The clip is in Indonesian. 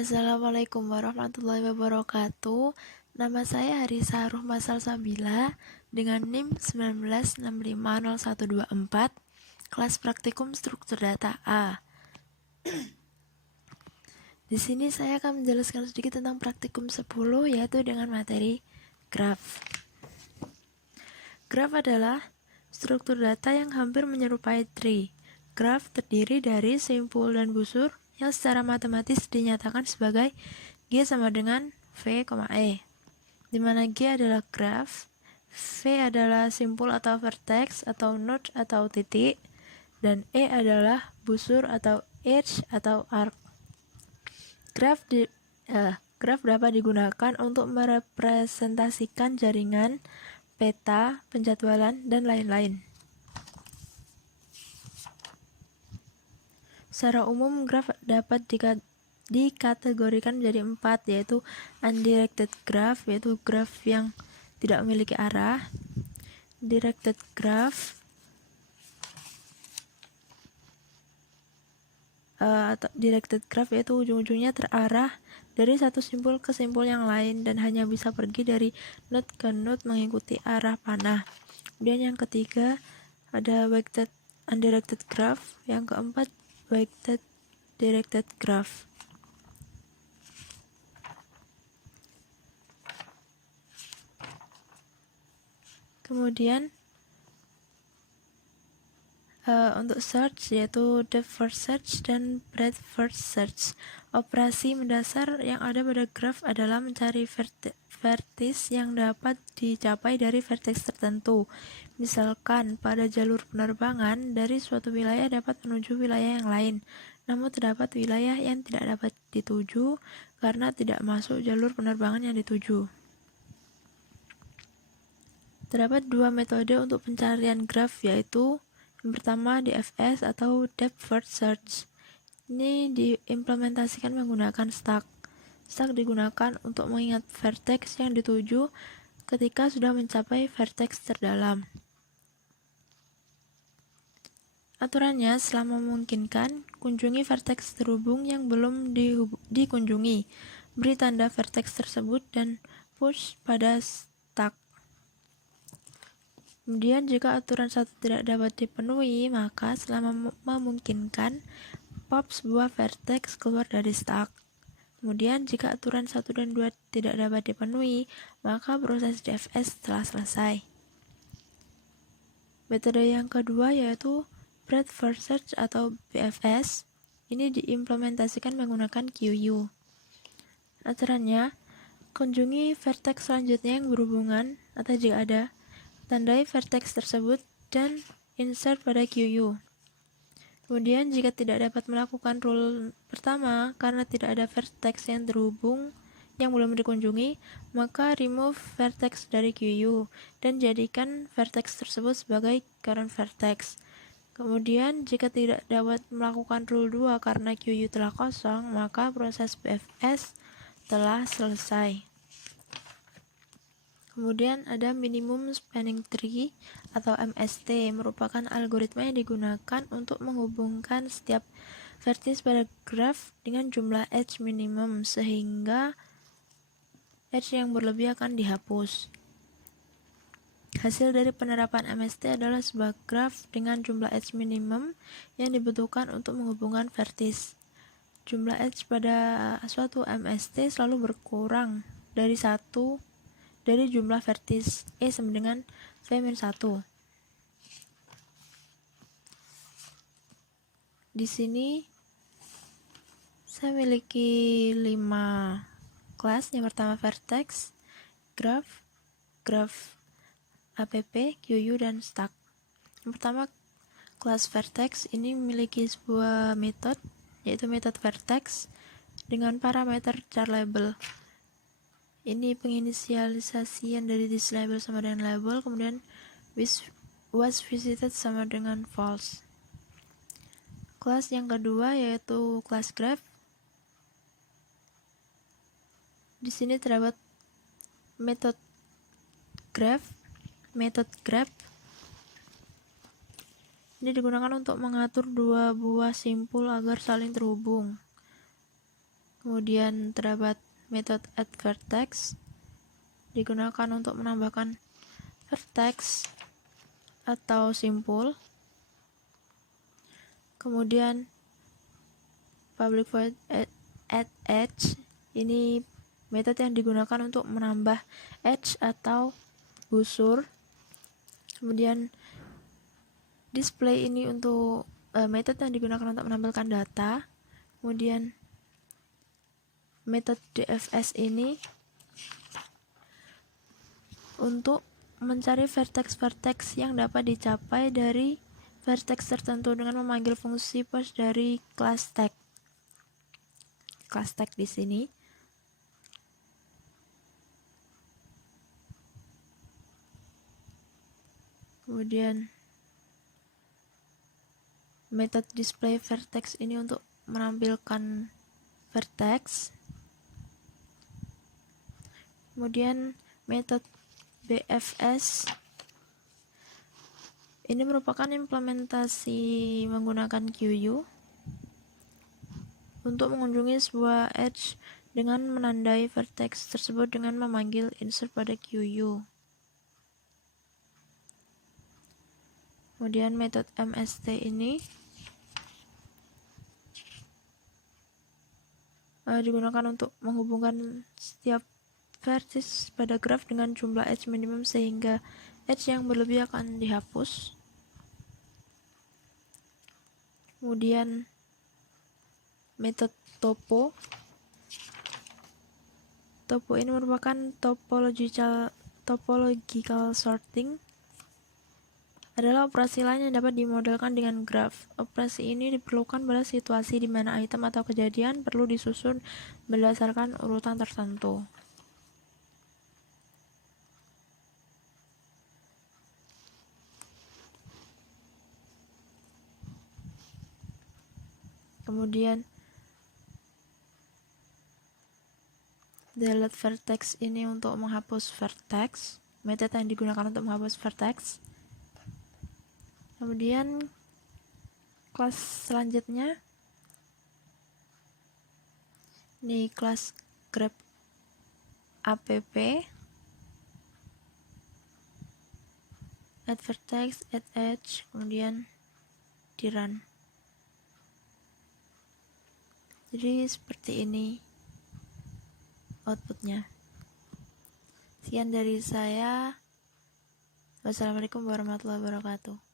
Assalamualaikum warahmatullahi wabarakatuh. Nama saya Harisa Ruhma Salsabila dengan NIM 19650124, kelas praktikum struktur data A. Di sini saya akan menjelaskan sedikit tentang praktikum 10, yaitu dengan materi graf. Graf adalah struktur data yang hampir menyerupai tree. Graf terdiri dari simpul dan busur yang secara matematis dinyatakan sebagai G sama dengan V, E, di mana G adalah graf, V adalah simpul atau vertex atau node atau titik, dan E adalah busur atau edge atau arc. Graf dapat digunakan untuk merepresentasikan jaringan, peta, penjadwalan, dan lain-lain. Secara umum, graf dapat dikategorikan menjadi 4, yaitu undirected graph, yaitu graf yang tidak memiliki arah, directed graph, yaitu ujung-ujungnya terarah dari satu simpul ke simpul yang lain dan hanya bisa pergi dari node ke node mengikuti arah panah. Kemudian yang ketiga ada weighted undirected graph, yang keempat weighted directed graph. Kemudian untuk search yaitu depth first search dan breadth first search. Operasi mendasar yang ada pada graf adalah mencari vertis yang dapat dicapai dari vertex tertentu. Misalkan pada jalur penerbangan dari suatu wilayah dapat menuju wilayah yang lain, namun terdapat wilayah yang tidak dapat dituju karena tidak masuk jalur penerbangan yang dituju. Terdapat dua metode untuk pencarian graf, yaitu yang pertama DFS atau depth first search. Ini diimplementasikan menggunakan stack. Stack digunakan untuk mengingat vertex yang dituju ketika sudah mencapai vertex terdalam. Aturannya, selama memungkinkan, kunjungi vertex terhubung yang belum dikunjungi. Beri tanda vertex tersebut dan push pada stack. Kemudian jika aturan 1 tidak dapat dipenuhi, maka selama memungkinkan, pop sebuah vertex keluar dari stack. Kemudian jika aturan 1 dan 2 tidak dapat dipenuhi, maka proses DFS telah selesai. Metode yang kedua yaitu breadth first search atau BFS. Ini diimplementasikan menggunakan QU. Aturannya, kunjungi vertex selanjutnya yang berhubungan atau jika ada, tandai vertex tersebut dan insert pada QU. Kemudian jika tidak dapat melakukan rule pertama karena tidak ada vertex yang terhubung yang belum dikunjungi, maka remove vertex dari QU dan jadikan vertex tersebut sebagai current vertex. Kemudian jika tidak dapat melakukan rule 2 karena QU telah kosong, maka proses BFS telah selesai. Kemudian ada minimum spanning tree atau MST, merupakan algoritma yang digunakan untuk menghubungkan setiap vertis pada graf dengan jumlah edge minimum sehingga edge yang berlebih akan dihapus. Hasil dari penerapan MST adalah sebuah graf dengan jumlah edge minimum yang dibutuhkan untuk menghubungkan vertis. Jumlah edge pada suatu MST selalu berkurang dari jumlah vertis E sama dengan V-1. Di sini saya memiliki 5 kelas. Yang pertama vertex, graph, app, QU, dan stack. Yang pertama kelas vertex ini memiliki sebuah metode, yaitu metode vertex dengan parameter char label. Ini penginisialisasian dari this label sama dengan label, kemudian was visited sama dengan false. Kelas yang kedua yaitu kelas graph. Di sini terdapat metode graph. Ini digunakan untuk mengatur dua buah simpul agar saling terhubung. Kemudian terdapat metode add vertex, digunakan untuk menambahkan vertex atau simpul. Kemudian public void add edge, ini metode yang digunakan untuk menambah edge atau busur. Kemudian display ini untuk metode yang digunakan untuk menampilkan data. Kemudian metode DFS ini untuk mencari vertex-vertex yang dapat dicapai dari vertex tertentu dengan memanggil fungsi post dari kelas tag. Kelas tag di sini. Kemudian metode display vertex ini untuk menampilkan vertex. Kemudian metode BFS ini merupakan implementasi menggunakan QU untuk mengunjungi sebuah edge dengan menandai vertex tersebut dengan memanggil insert pada QU. Kemudian metode MST ini digunakan untuk menghubungkan setiap vertex pada graf dengan jumlah edge minimum sehingga edge yang berlebih akan dihapus. Kemudian metode topo ini merupakan topological sorting, adalah operasi lain yang dapat dimodelkan dengan graf. Operasi ini diperlukan pada situasi di mana item atau kejadian perlu disusun berdasarkan urutan tertentu. Kemudian delete vertex ini untuk menghapus vertex, metode yang digunakan untuk menghapus vertex. Kemudian kelas selanjutnya ini kelas grab app, add vertex, add edge, kemudian di run. Jadi seperti ini outputnya. Sekian dari saya. Wassalamualaikum warahmatullahi wabarakatuh.